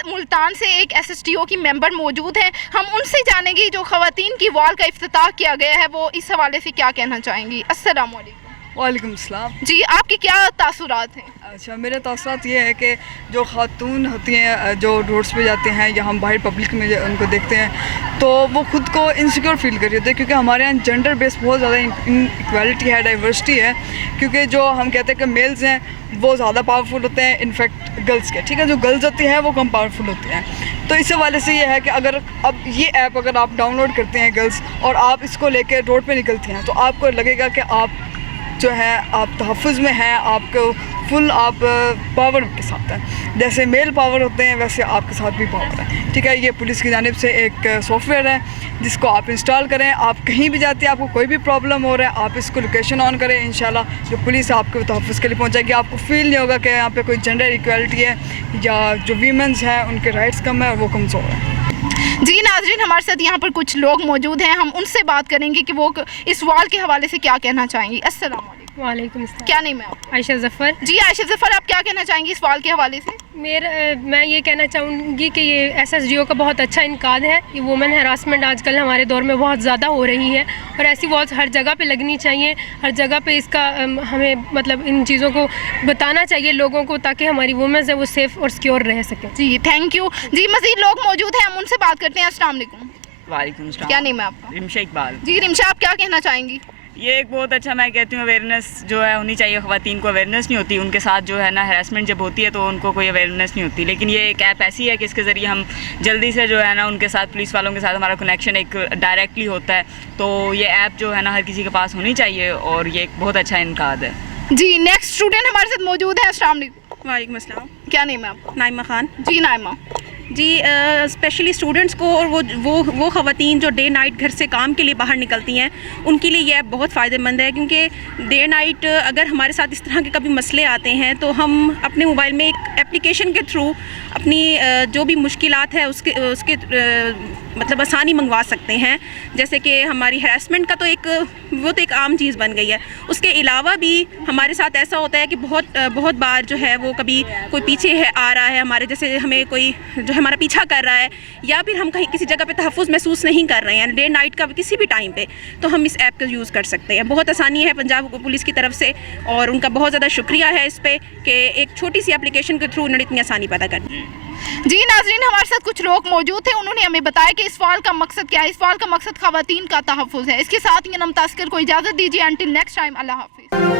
वक्त मुल्तान से एक SSTO की मेंबर मौजूद हैं, हम उनसे जानेंगे जो ख़वातीन की वॉल का इफ्तिताह किया गया है वो इस हवाले से क्या कहना चाहेंगी। अस्सलाम वालेकुम। वालेकुम सलाम। जी, आपके क्या तासुरात हैं? अच्छा, मेरे तासुरात ये है कि जो खातून होती हैं जो रोड्स पे जाते हैं या हम बाहर पब्लिक में उनको देखते हैं तो वो ख़ुद को इनसिक्योर फील कर रही होती है, क्योंकि हमारे यहाँ जेंडर बेस बहुत ज़्यादा इनइक्वालिटी है, डाइवर्सिटी है। क्योंकि जो हम कहते हैं कि मेल्स हैं वो ज़्यादा पावरफुल होते हैं इनफैक्ट गर्ल्स के, ठीक है। जो गर्ल्स होती हैं वो कम पावरफुल होती हैं। तो इस हवाले से ये है कि अगर अब ये ऐप अगर आप डाउनलोड करते हैं गर्ल्स और आप इसको लेकर रोड पे निकलती हैं तो आपको लगेगा कि आप जो है आप तहफ़्फ़ुज़ में हैं, आपको फुल आप पावर के साथ हैं। जैसे मेल पावर होते हैं वैसे आपके साथ भी पावर है, ठीक है। ये पुलिस की जानिब से एक सॉफ्टवेयर है जिसको आप इंस्टॉल करें। आप कहीं भी जाते हैं, आपको कोई भी प्रॉब्लम हो रहा है, आप इसको लोकेशन ऑन करें, इंशाल्लाह जो पुलिस आपके तहफ़्फ़ुज़ के लिए पहुंचाएगी। आपको फ़ील नहीं होगा कि यहाँ पे कोई जेंडर इक्वालिटी है या जो वीमेंस हैं उनके राइट्स कम है और वो कमज़ोर है। जी नाज़रीन, हमारे साथ यहाँ पर कुछ लोग मौजूद हैं, हम उनसे बात करेंगे कि वो इस वॉल के हवाले से क्या कहना चाहेंगी। अस्सलाम वालेकुम। वालेकुम अस्सलाम। क्या नेम है आपका? आयशा ज़फ़र। जी आयशा ज़फ़र, आप क्या कहना चाहेंगी इस वॉल के हवाले से? मैं ये कहना चाहूँगी कि ये SSDO का बहुत अच्छा इनकाद है। ये वुमेन हरासमेंट आजकल हमारे दौर में बहुत ज़्यादा हो रही है और ऐसी वॉल्स हर जगह पे लगनी चाहिए, हर जगह पे इसका हमें मतलब इन चीज़ों को बताना चाहिए लोगों को, ताकि हमारी वुमेन्स है वो सेफ़ और सिक्योर रह सकें। जी थैंक यू। जी मज़ीद लोग मौजूद हैं, हम उनसे बात करते हैं। अस्सलाम वालेकुम। वालेकुम सलाम। क्या नेम है आपका? रिमशा इकबाल। जी रिमशा, आप क्या कहना चाहेंगी? ये एक बहुत अच्छा, मैं कहती हूँ, अवेयरनेस जो है होनी चाहिए। ख़वातीन को अवेयरनेस नहीं होती, उनके साथ जो है ना हैरेसमेंट जब होती है तो उनको कोई अवेयरनेस नहीं होती। लेकिन ये एक ऐप ऐसी है कि इसके ज़रिए हम जल्दी से जो है ना उनके साथ, पुलिस वालों के साथ हमारा कनेक्शन एक डायरेक्टली होता है। तो ये ऐप जो है ना हर किसी के पास होनी चाहिए और ये एक बहुत अच्छा इनकाद है। जी नेक्स्ट स्टूडेंट हमारे साथ मौजूद है। अस्सलाम वालेकुम। वालेकुम अस्सलाम। क्या नेम है आपका? नाइमा खान। जी नाइमा। जी स्पेशली स्टूडेंट्स को और वो ख़वातीन जो डे नाइट घर से काम के लिए बाहर निकलती हैं उनके लिए यह बहुत फ़ायदेमंद है, क्योंकि डे नाइट अगर हमारे साथ इस तरह के कभी मसले आते हैं तो हम अपने मोबाइल में एक एप्लीकेशन के थ्रू अपनी जो भी मुश्किलात है उसके मतलब आसानी मंगवा सकते हैं। जैसे कि हमारी हैरेसमेंट का तो एक आम चीज़ बन गई है। उसके अलावा भी हमारे साथ ऐसा होता है कि बहुत बार जो है वो कभी कोई पीछे आ रहा है हमारे, जैसे हमें कोई जो हमारा पीछा कर रहा है या फिर हम कहीं किसी जगह पे तहफ़्फ़ुज़ महसूस नहीं कर रहे हैं डे नाइट का किसी भी टाइम पे, तो हम इस ऐप का यूज़ कर सकते हैं। बहुत आसानी है पंजाब पुलिस की तरफ से और उनका बहुत ज़्यादा शुक्रिया है इस पर कि एक छोटी सी एप्लीकेशन के थ्रू उन्होंने इतनी आसानी पैदा कर दी। जी नाज़रीन, हमारे साथ कुछ लोग मौजूद थे, उन्होंने हमें बताया कि इस वॉल का मकसद क्या है। इस वॉल का मकसद ख़वातीन का तहफ़्फ़ुज़ है। इसके साथ ही नम तास्कर को इजाज़त दीजिए। अंटिल नेक्स्ट टाइम, अल्लाह हाफ़िज़।